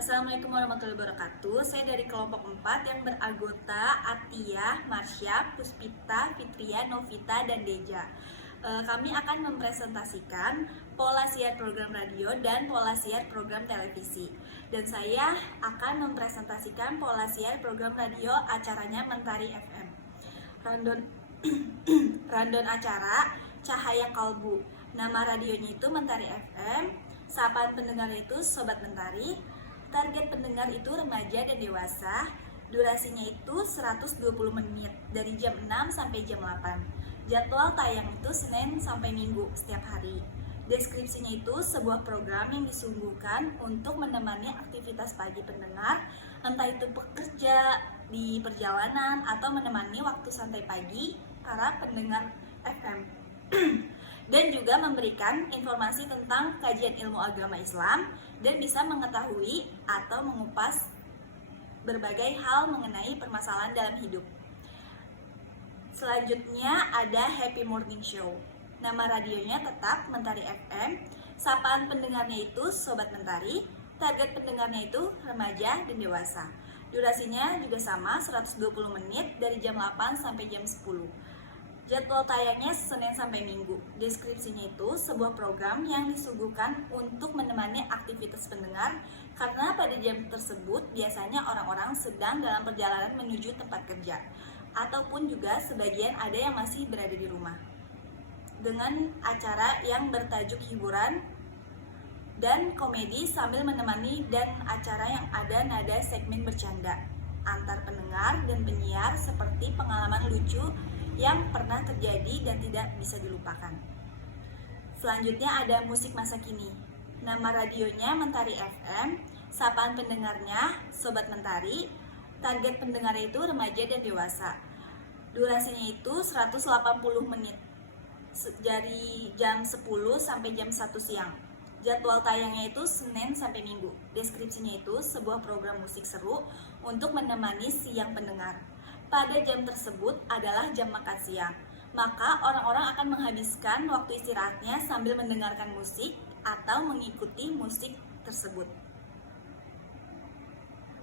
Assalamualaikum warahmatullahi wabarakatuh. Saya dari kelompok 4 yang beragota Atiyah, Marsya, Puspita, Fitria, Novita, dan Deja. Kami akan mempresentasikan pola siar program radio dan pola siar program televisi. Dan saya akan mempresentasikan pola siar program radio acaranya Mentari FM. Random acara Cahaya Kalbu. Nama radionya itu Mentari FM. Sapaan pendengar itu Sobat Mentari. Target pendengar itu remaja dan dewasa. Durasinya itu 120 menit dari jam 6 sampai jam 8. Jadwal tayang itu Senin sampai Minggu setiap hari. Deskripsinya itu sebuah program yang disungguhkan untuk menemani aktivitas pagi pendengar, entah itu pekerja di perjalanan atau menemani waktu santai pagi para pendengar FM. Dan juga memberikan informasi tentang kajian ilmu agama Islam dan bisa mengetahui atau mengupas berbagai hal mengenai permasalahan dalam hidup. Selanjutnya ada Happy Morning Show. Nama radionya tetap Mentari FM. Sapaan pendengarnya itu Sobat Mentari. Target pendengarnya itu remaja dan dewasa. Durasinya juga sama 120 menit dari jam 8 sampai jam 10. Jadwal tayangnya Senin sampai Minggu. Deskripsinya itu sebuah program yang disuguhkan untuk menemani aktivitas pendengar karena pada jam tersebut biasanya orang-orang sedang dalam perjalanan menuju tempat kerja ataupun juga sebagian ada yang masih berada di rumah. Dengan acara yang bertajuk hiburan dan komedi sambil menemani dan acara yang ada nada segmen bercanda antar pendengar dan penyiar seperti pengalaman lucu yang pernah terjadi dan tidak bisa dilupakan. Selanjutnya ada musik masa kini. Nama radionya Mentari FM, sapaan pendengarnya Sobat Mentari, target pendengarnya itu remaja dan dewasa. Durasinya itu 180 menit dari jam 10 sampai jam 1 siang. Jadwal tayangnya itu Senin sampai Minggu. Deskripsinya itu sebuah program musik seru untuk menemani siang pendengar. Pada jam tersebut adalah jam makan siang, maka orang-orang akan menghabiskan waktu istirahatnya sambil mendengarkan musik atau mengikuti musik tersebut.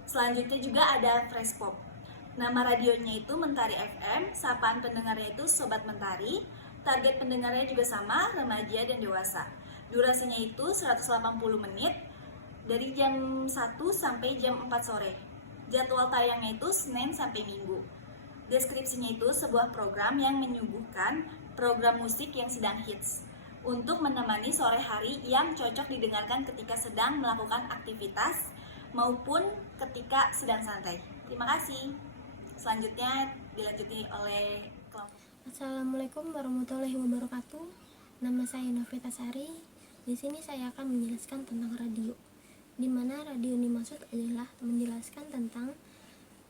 Selanjutnya juga ada Fresh Pop. Nama radionya itu Mentari FM, sapaan pendengarnya itu Sobat Mentari, target pendengarnya juga sama, remaja dan dewasa. Durasinya itu 180 menit dari jam 1 sampai jam 4 sore. Jadwal tayangnya itu Senin sampai Minggu. Deskripsinya itu sebuah program yang menyuguhkan program musik yang sedang hits untuk menemani sore hari yang cocok didengarkan ketika sedang melakukan aktivitas maupun ketika sedang santai. Terima kasih. Selanjutnya dilanjuti oleh kelompok. Assalamualaikum warahmatullahi wabarakatuh. Nama saya Novita Sari. Di sini saya akan menjelaskan tentang radio. Di mana radio dimaksud adalah menjelaskan tentang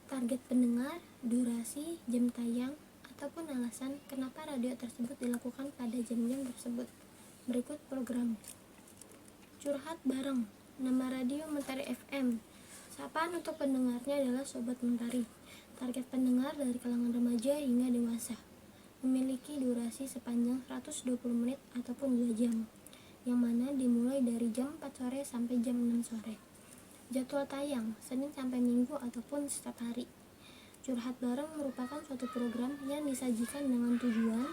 target pendengar, durasi, jam tayang, ataupun alasan kenapa radio tersebut dilakukan pada jam-jam tersebut. Berikut program. Curhat bareng. Nama radio Mentari FM. Sapaan untuk pendengarnya adalah Sobat Mentari. Target pendengar dari kalangan remaja hingga dewasa. Memiliki durasi sepanjang 120 menit ataupun 2 jam, yang mana dimulai dari jam 4 sore sampai jam 6 sore. Jadwal tayang Senin sampai Minggu ataupun setiap hari. Curhat bareng merupakan suatu program yang disajikan dengan tujuan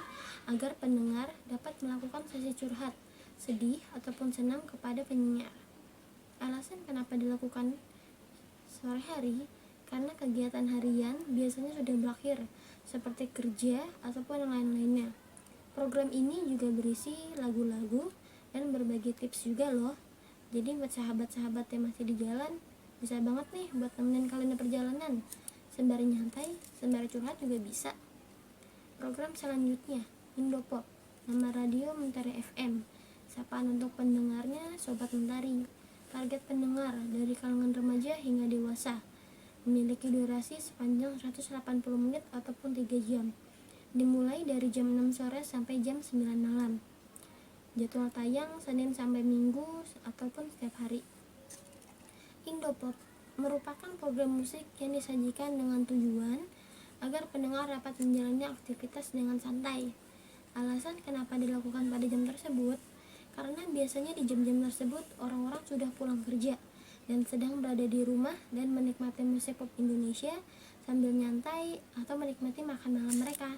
agar pendengar dapat melakukan sesi curhat, sedih ataupun senang kepada penyiar. Alasan kenapa dilakukan sore hari karena kegiatan harian biasanya sudah berakhir seperti kerja ataupun yang lain-lainnya. Program ini juga berisi lagu-lagu dan berbagi tips juga loh. Jadi buat sahabat-sahabat yang masih di jalan, bisa banget nih buat nemenin kalian di perjalanan. Sembari nyantai, sembari curhat juga bisa. Program selanjutnya, Indopop. Nama radio Mentari FM. Sapaan untuk pendengarnya Sobat Mentari. Target pendengar dari kalangan remaja hingga dewasa. Memiliki durasi sepanjang 180 menit ataupun 3 jam. Dimulai dari jam 6 sore sampai jam 9 malam. Jadwal tayang Senin sampai Minggu ataupun setiap hari. Indopop merupakan program musik yang disajikan dengan tujuan agar pendengar dapat menjalani aktivitas dengan santai. Alasan kenapa dilakukan pada jam tersebut? Karena biasanya di jam-jam tersebut orang-orang sudah pulang kerja dan sedang berada di rumah dan menikmati musik pop Indonesia sambil nyantai atau menikmati makan malam mereka.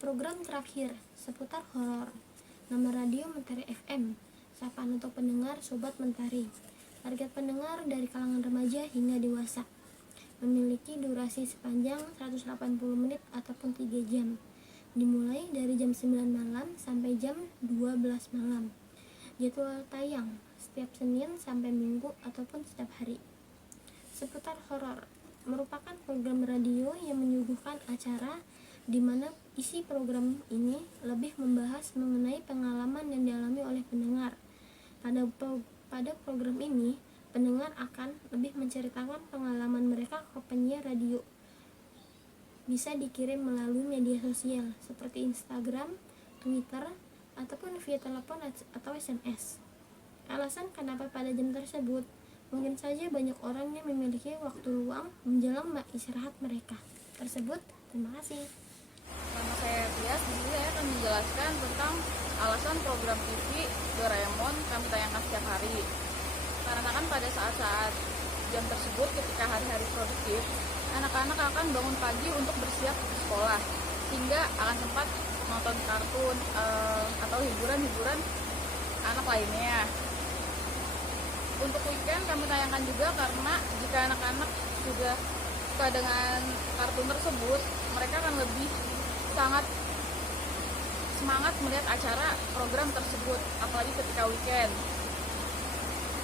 Program terakhir seputar horor. Nama radio Mentari FM. Sapaan untuk pendengar Sobat Mentari. Target pendengar dari kalangan remaja hingga dewasa. Memiliki durasi sepanjang 180 menit ataupun 3 jam. Dimulai dari jam 9 malam sampai jam 12 malam. Jadwal tayang setiap Senin sampai Minggu ataupun setiap hari. Seputar horor merupakan program radio yang menyuguhkan acara di mana isi program ini lebih membahas mengenai pengalaman yang dialami oleh pendengar. Pada program ini, pendengar akan lebih menceritakan pengalaman mereka ke penyiar radio. Bisa dikirim melalui media sosial seperti Instagram, Twitter, ataupun via telepon atau SMS. Alasan kenapa pada jam tersebut, mungkin saja banyak orang yang memiliki waktu luang menjelang istirahat mereka tersebut. Terima kasih. Nama saya Tias, di sini saya akan menjelaskan tentang alasan program TV Doraemon kami tayangkan setiap hari. Karena kan pada saat-saat jam tersebut ketika hari-hari produktif, anak-anak akan bangun pagi untuk bersiap ke sekolah, sehingga akan sempat nonton kartun atau hiburan-hiburan anak lainnya. Untuk weekend kami tayangkan juga karena jika anak-anak sudah suka dengan kartun tersebut, mereka akan lebih sangat semangat melihat acara program tersebut, apalagi ketika weekend.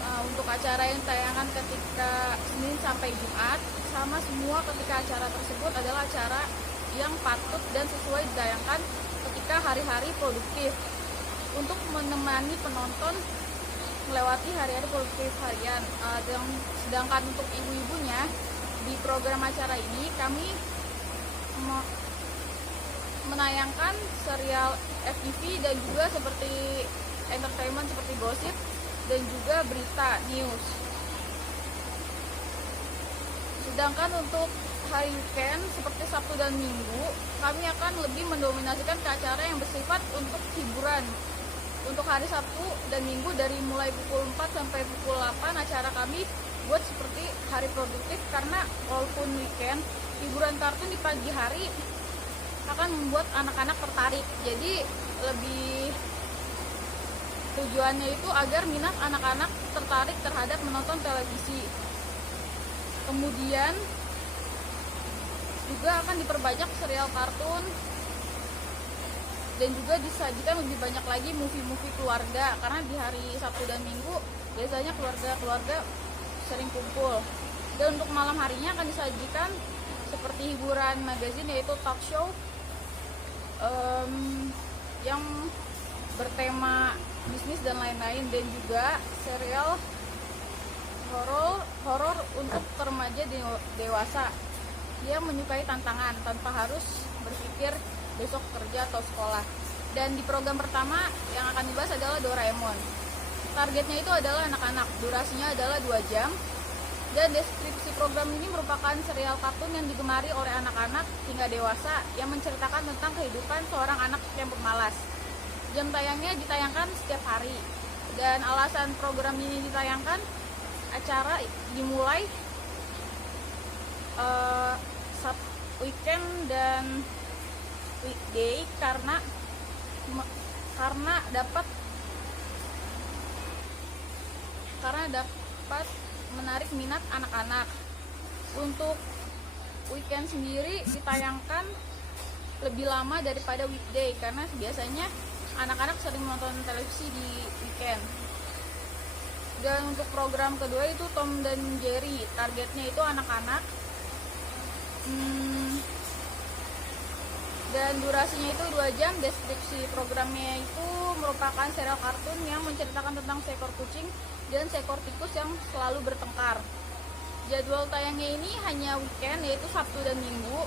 Untuk acara yang tayangkan ketika Senin sampai Jumat, sama semua ketika acara tersebut adalah acara yang patut dan sesuai ditayangkan ketika hari-hari produktif untuk menemani penonton melewati hari-hari produktif harian. Sedangkan untuk ibu-ibunya di program acara ini kami menayangkan serial FTV dan juga seperti entertainment seperti gosip dan juga berita news. Sedangkan untuk hari weekend seperti Sabtu dan Minggu, kami akan lebih mendominasikan ke acara yang bersifat untuk hiburan. Untuk hari Sabtu dan Minggu dari mulai pukul 4 sampai pukul 8 acara kami buat seperti hari produktif, karena walaupun weekend, hiburan kartun di pagi hari akan membuat anak-anak tertarik. Jadi lebih tujuannya itu agar minat anak-anak tertarik terhadap menonton televisi. Kemudian juga akan diperbanyak serial kartun dan juga disajikan lebih banyak lagi movie-movie keluarga, karena di hari Sabtu dan Minggu biasanya keluarga-keluarga sering kumpul. Dan untuk malam harinya akan disajikan seperti hiburan magazine, yaitu talk show yang bertema bisnis dan lain-lain, dan juga serial horor untuk remaja dewasa yang menyukai tantangan tanpa harus berpikir besok kerja atau sekolah. Dan di program pertama yang akan dibahas adalah Doraemon. Targetnya itu adalah anak-anak, durasinya adalah 2 jam, dan deskripsi program ini merupakan serial kartun yang digemari oleh anak-anak hingga dewasa yang menceritakan tentang kehidupan seorang anak yang pemalas. Jam tayangnya ditayangkan setiap hari, dan alasan program ini ditayangkan, acara dimulai weekend dan weekday karena dapat menarik minat anak-anak. Untuk weekend sendiri ditayangkan lebih lama daripada weekday, karena biasanya anak-anak sering menonton televisi di weekend. Dan untuk program kedua itu Tom dan Jerry, targetnya itu anak-anak, dan durasinya itu 2 jam. Deskripsi programnya itu merupakan serial kartun yang menceritakan tentang seekor kucing dan seekor tikus yang selalu bertengkar. Jadwal tayangnya ini hanya weekend, yaitu Sabtu dan Minggu.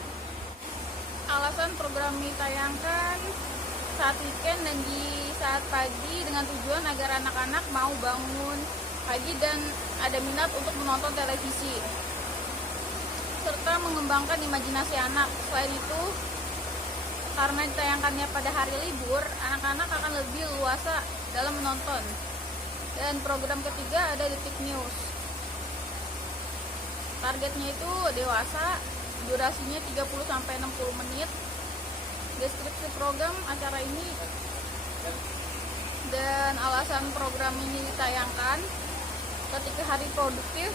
Alasan program ini tayangkan saat weekend dan di saat pagi dengan tujuan agar anak-anak mau bangun pagi dan ada minat untuk menonton televisi, serta mengembangkan imajinasi anak. Selain itu, karena ditayangkannya pada hari libur, anak-anak akan lebih luasa dalam menonton. Dan program ketiga ada Detik News. Targetnya itu dewasa, durasinya 30-60 menit. Deskripsi program acara ini dan alasan program ini ditayangkan ketika hari produktif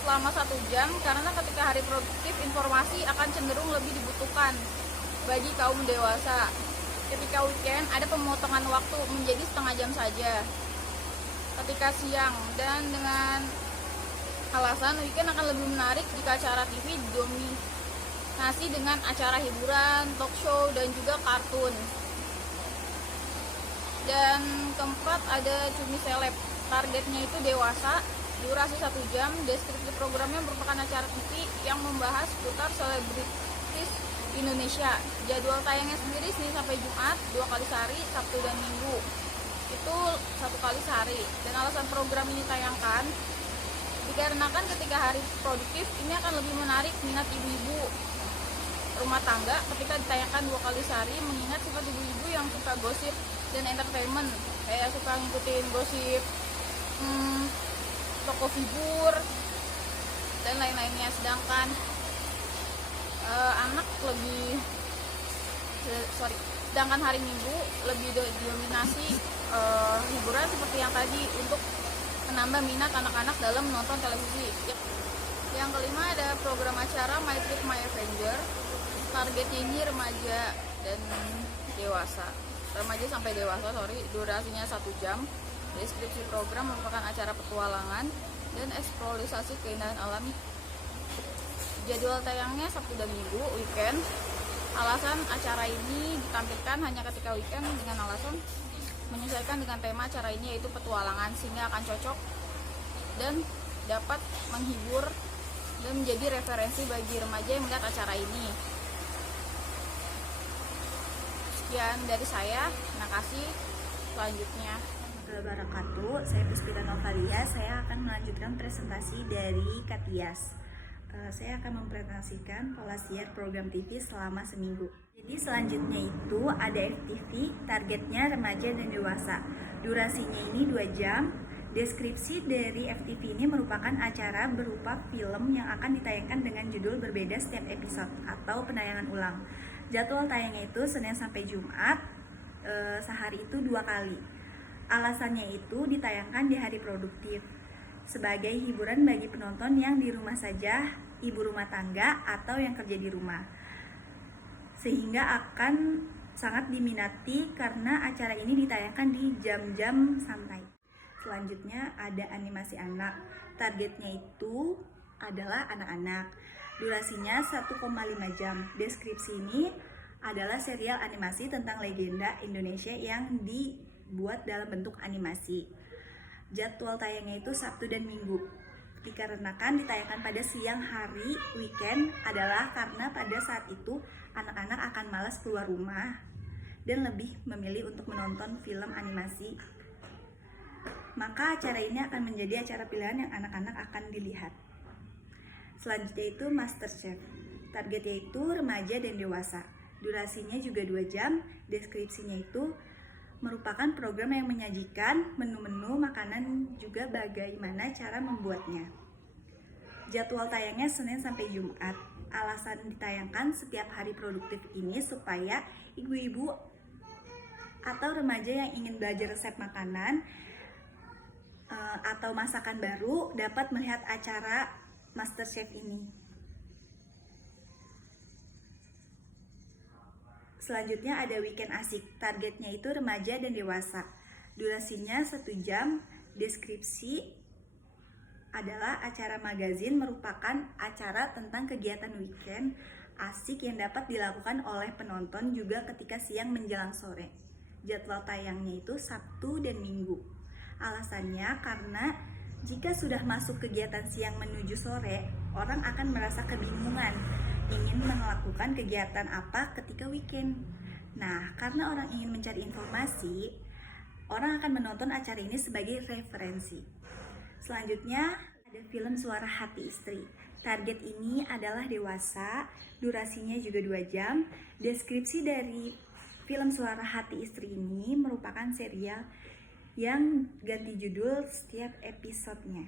selama 1 jam, karena ketika hari produktif informasi akan cenderung lebih dibutuhkan bagi kaum dewasa. Ketika weekend ada pemotongan waktu menjadi setengah jam saja ketika siang, dan dengan alasan weekend akan lebih menarik jika acara TV didominasi dengan acara hiburan, talk show, dan juga kartun. Dan keempat ada cumi seleb. Targetnya itu dewasa, durasi 1 jam. Deskripsi programnya merupakan acara TV yang membahas seputar selebritis Indonesia. Jadwal tayangnya sendiri Senin sampai Jumat 2 kali sehari, Sabtu dan Minggu itu 1 kali sehari. Dan alasan program ini tayangkan dikarenakan ketika hari produktif ini akan lebih menarik minat ibu-ibu rumah tangga ketika ditayangkan 2 kali sehari, mengingat sifat ibu-ibu yang suka gosip dan entertainment, kayak suka ngikutin gosip toko figur dan lain-lainnya. Sedangkan sedangkan hari Minggu lebih didominasi hiburan seperti yang tadi untuk menambah minat anak-anak dalam menonton televisi. Yang kelima ada program acara My Trip My Avenger. Targetnya ini remaja dan dewasa, remaja sampai dewasa, durasinya 1 jam. Deskripsi program merupakan acara petualangan dan eksplorasi keindahan alami. Jadwal tayangnya Sabtu dan Minggu, weekend. Alasan acara ini ditampilkan hanya ketika weekend dengan alasan menyesuaikan dengan tema acara ini, yaitu petualangan, sehingga akan cocok dan dapat menghibur dan menjadi referensi bagi remaja yang melihat acara ini. Sekian dari saya, terima kasih. Selanjutnya, Wabarakatuh, saya Puspita Novalia. Saya akan melanjutkan presentasi dari Katias. Saya akan mempresentasikan pola siar program TV selama seminggu. Jadi selanjutnya itu ada FTV, targetnya remaja dan dewasa. Durasinya ini 2 jam. Deskripsi dari FTV ini merupakan acara berupa film yang akan ditayangkan dengan judul berbeda setiap episode atau penayangan ulang. Jadwal tayangnya itu Senin sampai Jumat, sehari itu 2 kali. Alasannya itu ditayangkan di hari produktif sebagai hiburan bagi penonton yang di rumah saja, ibu rumah tangga, atau yang kerja di rumah. Sehingga akan sangat diminati karena acara ini ditayangkan di jam-jam santai. Selanjutnya ada animasi anak. Targetnya itu adalah anak-anak. Durasinya 1,5 jam. Deskripsi ini adalah serial animasi tentang legenda Indonesia yang dibuat dalam bentuk animasi. Jadwal tayangnya itu Sabtu dan Minggu. Dikarenakan ditayangkan pada siang hari weekend adalah karena pada saat itu anak-anak akan malas keluar rumah dan lebih memilih untuk menonton film animasi. Maka acara ini akan menjadi acara pilihan yang anak-anak akan dilihat. Selanjutnya itu MasterChef. Targetnya itu remaja dan dewasa. Durasinya juga 2 jam. Deskripsinya itu merupakan program yang menyajikan menu-menu makanan juga bagaimana cara membuatnya. Jadwal tayangnya Senin sampai Jumat. Alasan ditayangkan setiap hari produktif ini supaya ibu-ibu atau remaja yang ingin belajar resep makanan atau masakan baru dapat melihat acara MasterChef ini. Selanjutnya ada weekend asik. Targetnya itu remaja dan dewasa. Durasinya 1 jam. Deskripsi adalah acara magazin, merupakan acara tentang kegiatan weekend asik yang dapat dilakukan oleh penonton juga ketika siang menjelang sore. Jadwal tayangnya itu Sabtu dan Minggu. Alasannya karena jika sudah masuk kegiatan siang menuju sore, orang akan merasa kebingungan ingin melakukan kegiatan apa ketika weekend. Nah, karena orang ingin mencari informasi, orang akan menonton acara ini sebagai referensi. Selanjutnya ada film Suara Hati Istri. Target ini adalah dewasa, durasinya juga 2 jam. Deskripsi dari film Suara Hati Istri ini merupakan serial yang ganti judul setiap episodenya.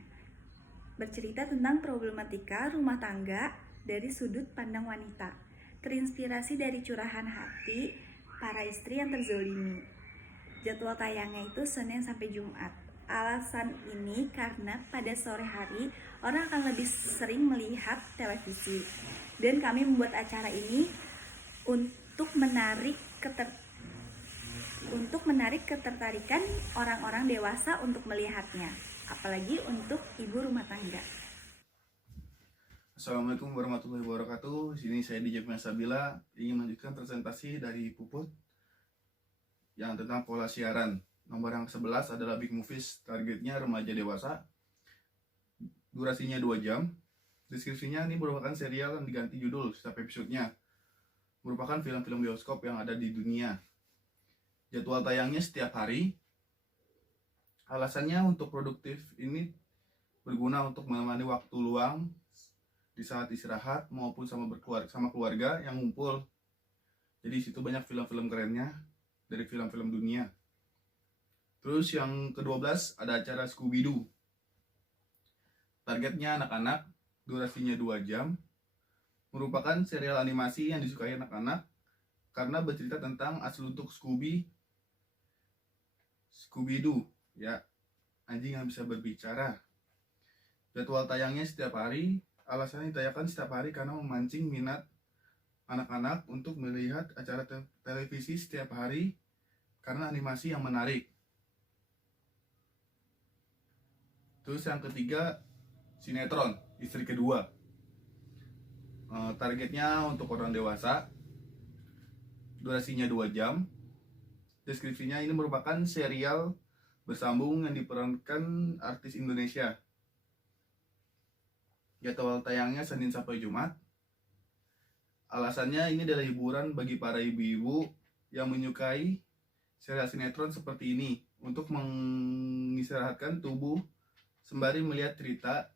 bercerita tentang problematika rumah tangga dari sudut pandang wanita, terinspirasi dari curahan hati para istri yang terzolimi. Jadwal tayangnya itu Senin sampai Jumat. Alasan ini karena pada sore hari orang akan lebih sering melihat televisi. Dan kami membuat acara ini untuk menarik ketertarikan orang-orang dewasa untuk melihatnya, apalagi untuk ibu rumah tangga. Assalamualaikum warahmatullahi wabarakatuh. Di sini saya DJ Sabila ingin melanjutkan presentasi dari Puput yang tentang pola siaran. Nomor yang 11 adalah Big Movies, targetnya remaja dewasa. Durasinya 2 jam. Deskripsinya ini merupakan serial yang diganti judul setiap episodenya. Merupakan film-film bioskop yang ada di dunia. Jadwal tayangnya setiap hari. Alasannya untuk produktif ini berguna untuk menemani waktu luang di saat istirahat maupun sama keluarga yang ngumpul. Jadi situ banyak film-film kerennya dari film-film dunia. Terus yang ke-12 ada acara Scooby-Doo. Targetnya anak-anak, durasinya 2 jam. Merupakan serial animasi yang disukai anak-anak karena bercerita tentang asal-usuluk Scooby-Doo, ya, anjing yang bisa berbicara. Jadwal tayangnya setiap hari. Alasannya ditayangkan setiap hari karena memancing minat anak-anak untuk melihat acara televisi setiap hari karena animasi yang menarik. Terus yang ketiga, sinetron Istri Kedua. Targetnya untuk orang dewasa. Durasinya 2 jam. Deskripsinya ini merupakan serial bersambung yang diperankan artis Indonesia. Jadwal tayangnya Senin sampai Jumat. Alasannya ini adalah hiburan bagi para ibu-ibu yang menyukai serial sinetron seperti ini untuk mengistirahatkan tubuh sembari melihat cerita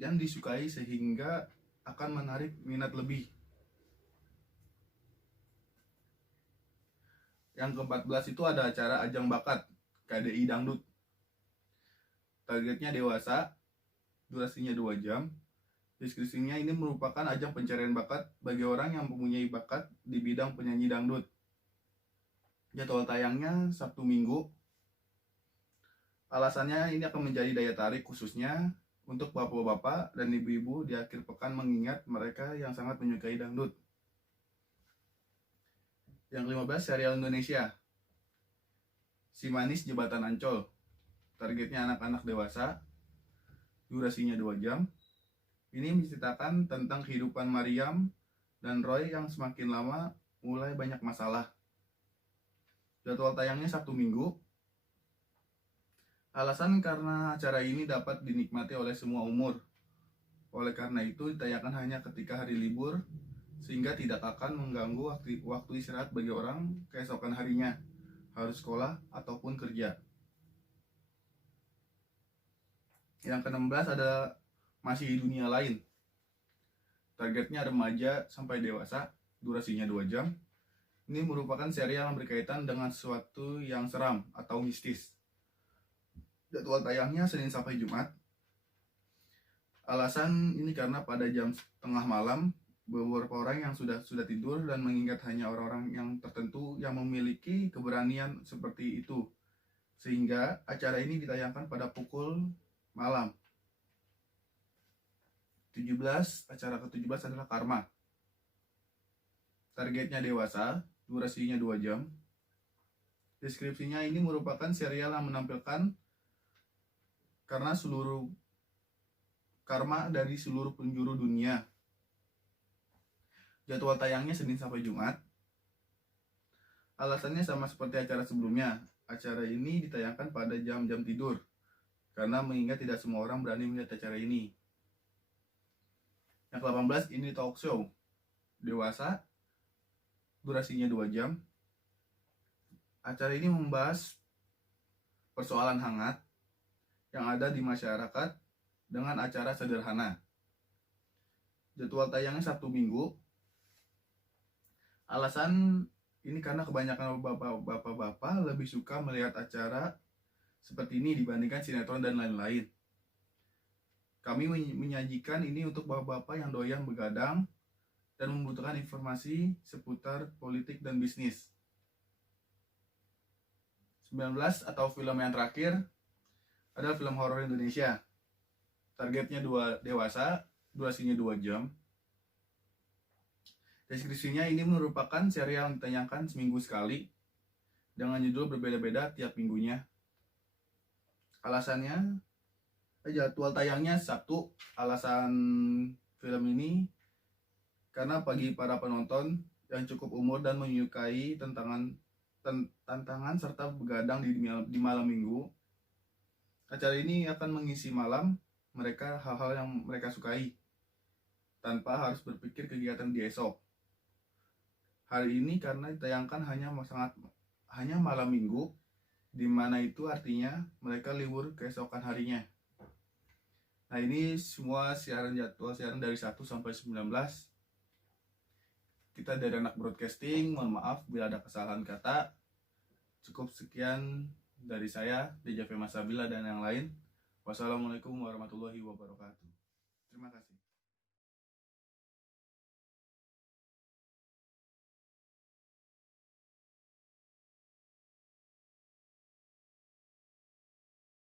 yang disukai sehingga akan menarik minat lebih. Yang ke-14 itu ada acara ajang bakat KDI Dangdut. Targetnya dewasa, durasinya 2 jam. Deskripsinya ini merupakan ajang pencarian bakat bagi orang yang mempunyai bakat di bidang penyanyi dangdut. Jadwal tayangnya Sabtu Minggu. Alasannya ini akan menjadi daya tarik khususnya untuk bapak-bapak dan ibu-ibu di akhir pekan mengingat mereka yang sangat menyukai dangdut. Yang 15 serial Indonesia, Si Manis Jembatan Ancol. Targetnya anak-anak dewasa. Durasinya 2 jam. Ini menceritakan tentang kehidupan Mariam dan Roy yang semakin lama mulai banyak masalah. Jadwal tayangnya Sabtu Minggu. Alasan karena acara ini dapat dinikmati oleh semua umur. Oleh karena itu ditayangkan hanya ketika hari libur, sehingga tidak akan mengganggu waktu istirahat bagi orang keesokan harinya, harus sekolah ataupun kerja. Yang ke-16 ada Masih Dunia Lain. Targetnya remaja sampai dewasa, durasinya 2 jam. Ini merupakan serial yang berkaitan dengan sesuatu yang seram atau mistis. Jadwal tayangnya Senin sampai Jumat. Alasan ini karena pada jam tengah malam beberapa orang yang sudah tidur dan mengingat hanya orang-orang yang tertentu yang memiliki keberanian seperti itu, sehingga acara ini ditayangkan pada pukul malam. 17, acara ke-17 adalah Karma. Targetnya dewasa, durasinya 2 jam. Deskripsinya ini merupakan serial yang menampilkan karena seluruh karma dari seluruh penjuru dunia. Jadwal tayangnya Senin sampai Jumat. Alasannya sama seperti acara sebelumnya. Acara ini ditayangkan pada jam-jam tidur karena mengingat tidak semua orang berani melihat acara ini. Yang ke-18 ini talk show dewasa. Durasinya 2 jam. Acara ini membahas persoalan hangat yang ada di masyarakat dengan acara sederhana. Jadwal tayangnya Sabtu Minggu. Alasan ini karena kebanyakan bapak-bapak lebih suka melihat acara seperti ini dibandingkan sinetron dan lain-lain. Kami menyajikan ini untuk bapak-bapak yang doyan begadang dan membutuhkan informasi seputar politik dan bisnis. 19 atau film yang terakhir adalah film horor Indonesia. Targetnya 2 dewasa, durasinya 2 jam. Deskripsinya ini merupakan serial yang ditayangkan seminggu sekali dengan judul berbeda-beda tiap minggunya. Alasannya, jadwal tayangnya Sabtu. Alasan film ini karena bagi para penonton yang cukup umur dan menyukai tantangan serta begadang di malam minggu, acara ini akan mengisi malam mereka hal-hal yang mereka sukai tanpa harus berpikir kegiatan di esok. Hal ini karena ditayangkan hanya malam minggu, di mana itu artinya mereka libur keesokan harinya. Nah, ini semua jadwal siaran dari 1 sampai 19. Kita dari anak broadcasting, mohon maaf bila ada kesalahan kata. Cukup sekian dari saya, DJ Fema Sabila dan yang lain. Wassalamualaikum warahmatullahi wabarakatuh. Terima kasih.